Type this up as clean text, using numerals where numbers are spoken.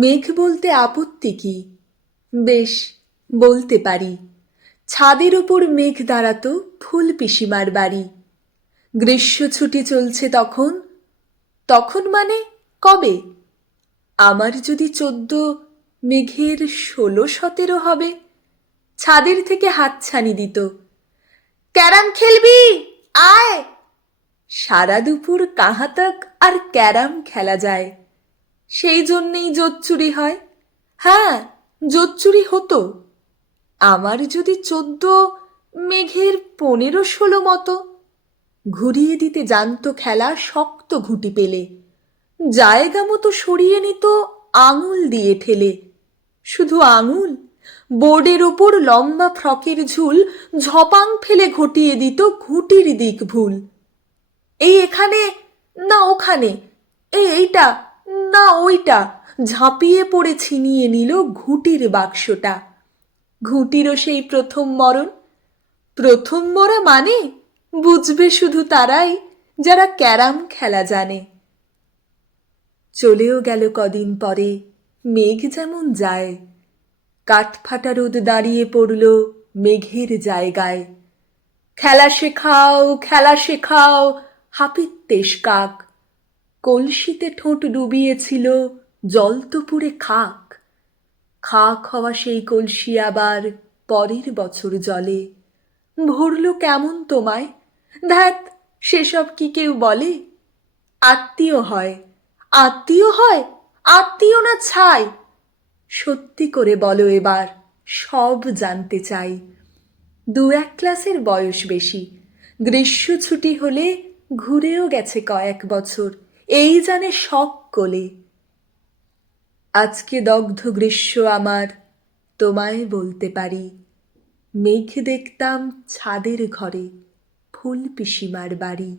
মেঘ বলতে আপত্তি কি? বেশ, বলতে পারি। ছাদের ওপর মেঘ দাঁড়াতো ফুল পিসিমার বাড়ি। গ্রীষ্ম ছুটি চলছে তখন। তখন মানে কবে? আমার যদি 14, মেঘের 16-17 হবে। ছাদের থেকে হাতছানি দিত, ক্যারাম খেলবি, আয়। সারা দুপুর কাহাতাক আর ক্যারাম খেলা যায়। সেই জন্যেই জোচ্চুরি হয়। হ্যাঁ, জোচ্চুরি হতো। আমার যদি 14, মেঘের 15-16 মতো। ঘুরিয়ে দিতে জানত খেলা শক্ত ঘুঁটি পেলে। জায়গা মতো সরিয়ে নিত আঙুল দিয়ে ঠেলে। শুধু আঙুল, বোর্ডের ওপর লম্বা ফ্রকের ঝুল ঝপাং ফেলে ঘটিয়ে দিত ঘুঁটির দিক ভুল। এই এখানে না ওখানে, এইটা না ওইটা, ঝাঁপিয়ে পড়ে ছিনিয়ে নিল ঘুঁটির বাক্সটা। ঘুঁটিরও সেই প্রথম মরণ। প্রথম মরা মানে বুঝবে শুধু তারাই যারা ক্যারাম খেলা জানে। চলেও গেল কদিন পরে, মেঘ যেমন যায়। কাঠফাটা রোদ দাঁড়িয়ে পড়ল মেঘের জায়গায়। খেলা শেখাও, খেলা শেখাও, হাপিত্যেশ কাক। কলসিতে ঠোঁট ডুবিয়েছিল জল তো পুড়ে খাক। খাক হওয়া সেই কলসি আবার পরের বছর জলে। ভরল কেমন তোমায়? ধ্যাত, সেসব কি কেউ বলে? আত্মীয় হয়, আত্মীয় হয়, আত্মীয় না ছাই? সত্যি করে বলো এবার, সব জানতে চাই। 2-1 ক্লাসের বয়স বেশি। গ্রীষ্ম ছুটি হলে ঘুরেও গেছে কয়েক বছর, এই জানে শখ কোলে। আজকে দগ্ধ গ্রীষ্ম আমার, তোমায় বলতে পারি। মেঘ দেখতাম ছাদের ঘরে, ফুল পিসিমার বাড়ি।